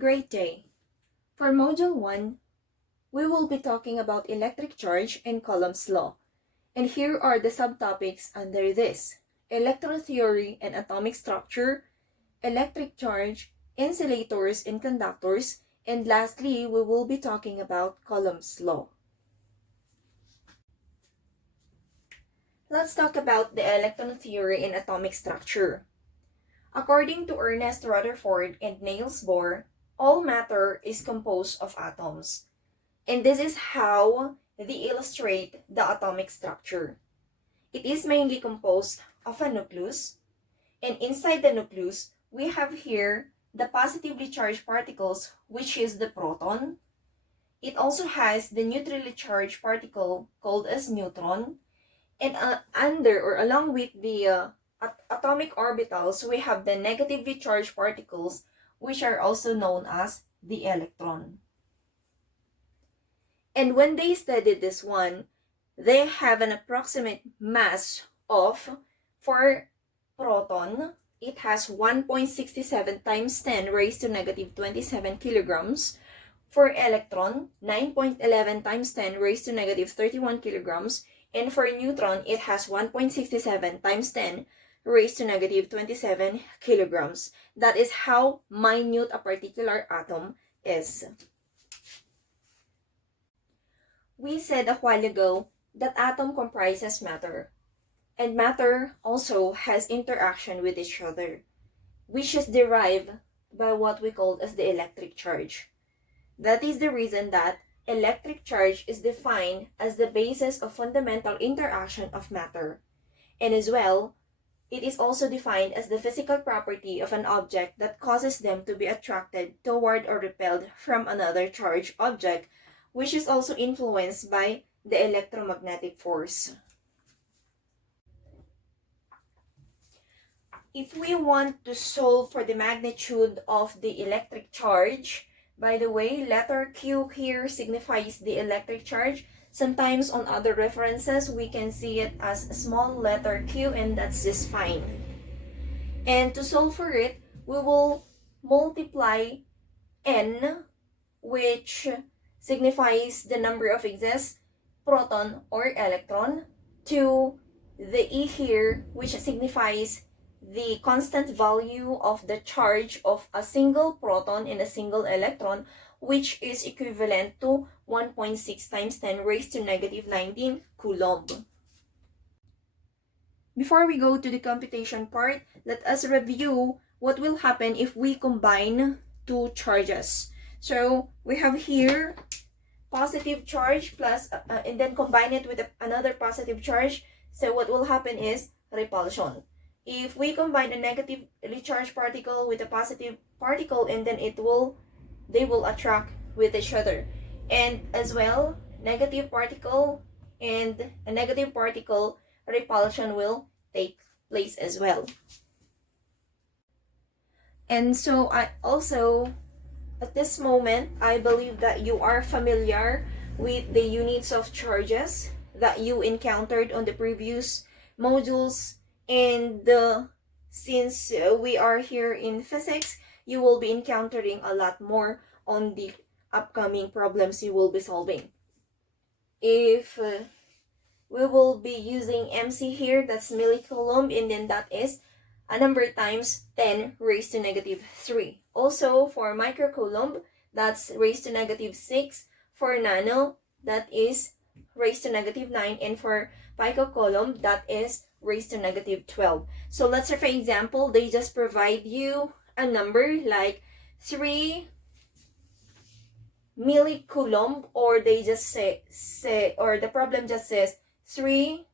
Great day! For Module 1, we will be talking about electric charge and Coulomb's law. And here are the subtopics under this: electron theory and atomic structure, electric charge, insulators and conductors, and lastly, we will be talking about Coulomb's law. Let's talk about the electron theory and atomic structure. According to Ernest Rutherford and Niels Bohr, all matter is composed of atoms. And this is how they illustrate the atomic structure. It is mainly composed of a nucleus, and inside the nucleus, we have here the positively charged particles, which is the proton. It also has the neutrally charged particle called as neutron, and under or along with the atomic orbitals, we have the negatively charged particles, which are also known as the electron. And when they studied this one, they have an approximate mass of, for proton, it has 1.67 times 10 raised to negative 27 kilograms. For electron, 9.11 times 10 raised to negative 31 kilograms. And for neutron, it has 1.67 times 10 raised to negative 27 kilograms. That is how minute a particular atom is. We said a while ago that atom comprises matter, and matter also has interaction with each other, which is derived by what we call as the electric charge. That is the reason that electric charge is defined as the basis of fundamental interaction of matter, and as well, it is also defined as the physical property of an object that causes them to be attracted toward or repelled from another charged object, which is also influenced by the electromagnetic force. If we want to solve for the magnitude of the electric charge, by the way, letter Q here signifies the electric charge. Sometimes on other references, we can see it as a small letter Q, and that's just fine. And to solve for it, we will multiply N, which signifies the number of excess proton or electron, to the E here, which signifies the constant value of the charge of a single proton and a single electron, which is equivalent to 1.6 times 10 raised to negative 19 coulomb. Before we go to the computation part, let us review what will happen if we combine two charges. So we have here positive charge plus, and then combine it with another positive charge. So what will happen is repulsion. If we combine a negatively charged particle with a positive particle, and then they will attract with each other. And as well, negative particle and a negative particle repulsion will take place as well. And so I also, at this moment, I believe that you are familiar with the units of charges that you encountered on the previous modules. And since we are here in physics, you will be encountering a lot more on the upcoming problems you will be solving. If we will be using MC here, that's millicoulomb, and then that is a number times 10 raised to negative 3. Also, for microcoulomb, that's raised to negative 6. For nano, that is raised to negative 9. And for picocoulomb, that is raised to negative 12. So let's say, for example, they just provide you a number like 3 millicoulomb, or they just say or the problem just says 3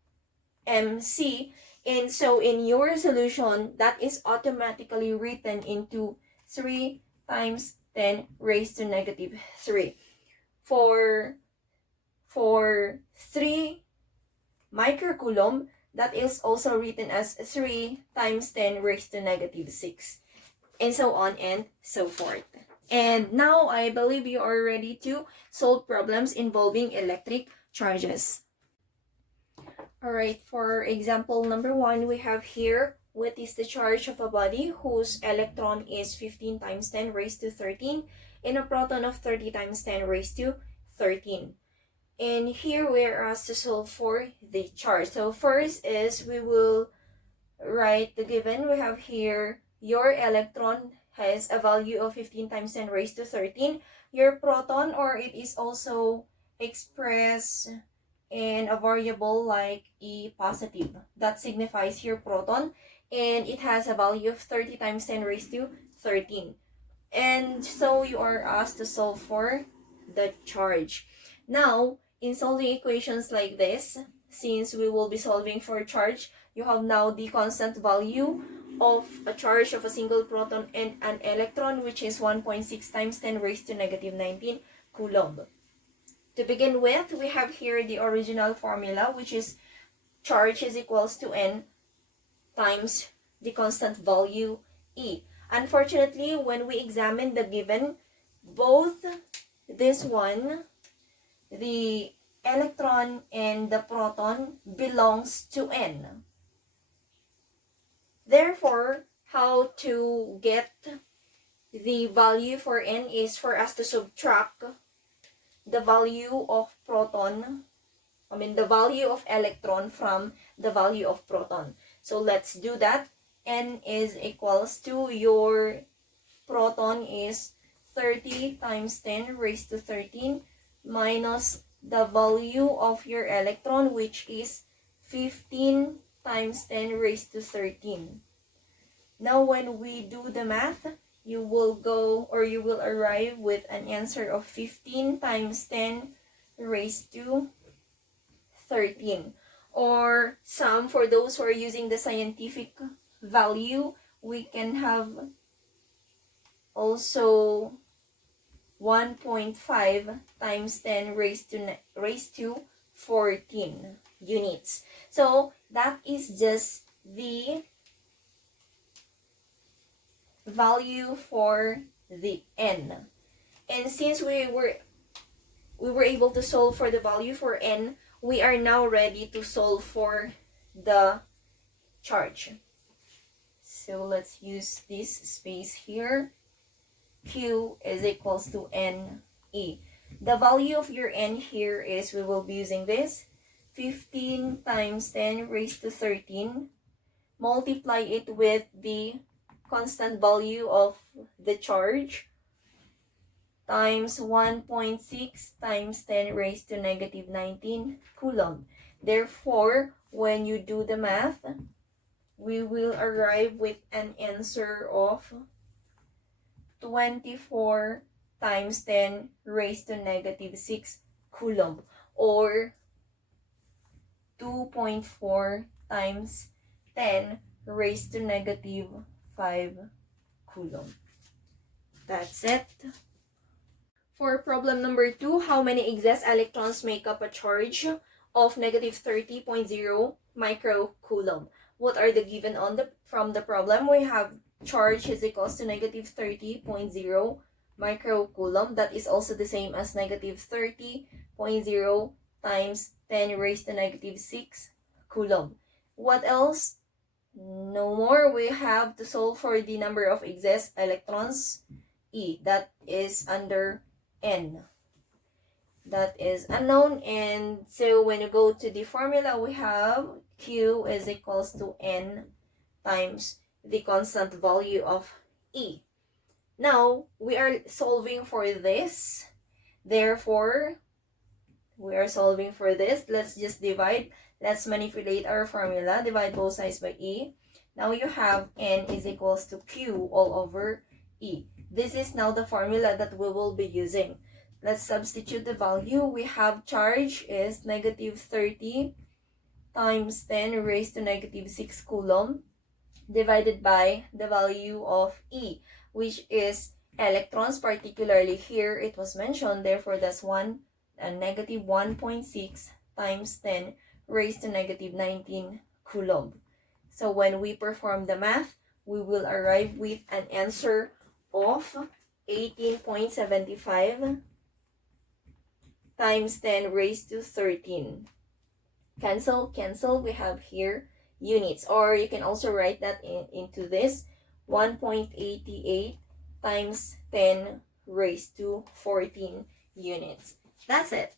MC. And so in your solution, that is automatically written into 3 times 10 raised to negative 3. For 3 microcoulomb, that is also written as 3 times 10 raised to negative 6. And so on and so forth. And now I believe you are ready to solve problems involving electric charges. Alright, for example number 1, we have here what is the charge of a body whose electron is 15 times 10 raised to 13 and a proton of 30 times 10 raised to 13. And here we're asked to solve for the charge. So first is we will write the given. We have here your electron has a value of 15 times 10 raised to 13. Your proton, or it is also expressed in a variable like E positive, that signifies your proton, and it has a value of 30 times 10 raised to 13. And so you are asked to solve for the charge. Now, in solving equations like this, since we will be solving for charge, you have now the constant value of a charge of a single proton and an electron, which is 1.6 times 10 raised to negative 19 coulomb. To begin with, we have here the original formula, which is charge is equals to N times the constant value E. Unfortunately, when we examine the given, both this one, the electron and the proton, belongs to N. Therefore, how to get the value for N is for us to subtract the value of the value of electron from the value of proton. So let's do that. N is equals to, your proton is 30 times 10 raised to 13 minus the value of your electron, which is 15 times 10 raised to 13. Now when we do the math, you will arrive with an answer of 15 times 10 raised to 13. Or some, for those who are using the scientific value, we can have also 1.5 times 10 raised to 14 units. So that is just the value for the N. And since we were able to solve for the value for N, we are now ready to solve for the charge. So let's use this space here. Q is equals to NE. The value of your N here is, we will be using this, 15 times 10 raised to 13. Multiply it with the constant value of the charge times 1.6 times 10 raised to negative 19 coulomb. Therefore, when you do the math, we will arrive with an answer of 24 times 10 raised to negative 6 coulomb, or 2.4 times 10 raised to negative 5 coulomb. That's it. For problem number 2, how many excess electrons make up a charge of negative 30.0 microcoulomb? What are the given from the problem? We have charge is equals to negative 30.0 microcoulomb. That is also the same as negative 30.0 times 10 raised to negative 6 coulomb. What else? No more. We have to solve for the number of excess electrons, E. That is under N. That is unknown. And so when you go to the formula, we have Q is equals to N times the constant value of E. Now, we are solving for this. Therefore, we are solving for this. Let's just divide. Let's manipulate our formula. Divide both sides by E. Now you have N is equals to Q all over E. This is now the formula that we will be using. Let's substitute the value. We have charge is negative 30 times 10 raised to negative 6 coulomb divided by the value of E, which is electrons. Particularly here it was mentioned, therefore that's negative 1.6 times 10 raised to negative 19 coulomb. So when we perform the math, we will arrive with an answer of 18.75 times 10 raised to 13. Cancel. We have here units. Or you can also write that into this 1.88 times 10 raised to 14 units. That's it.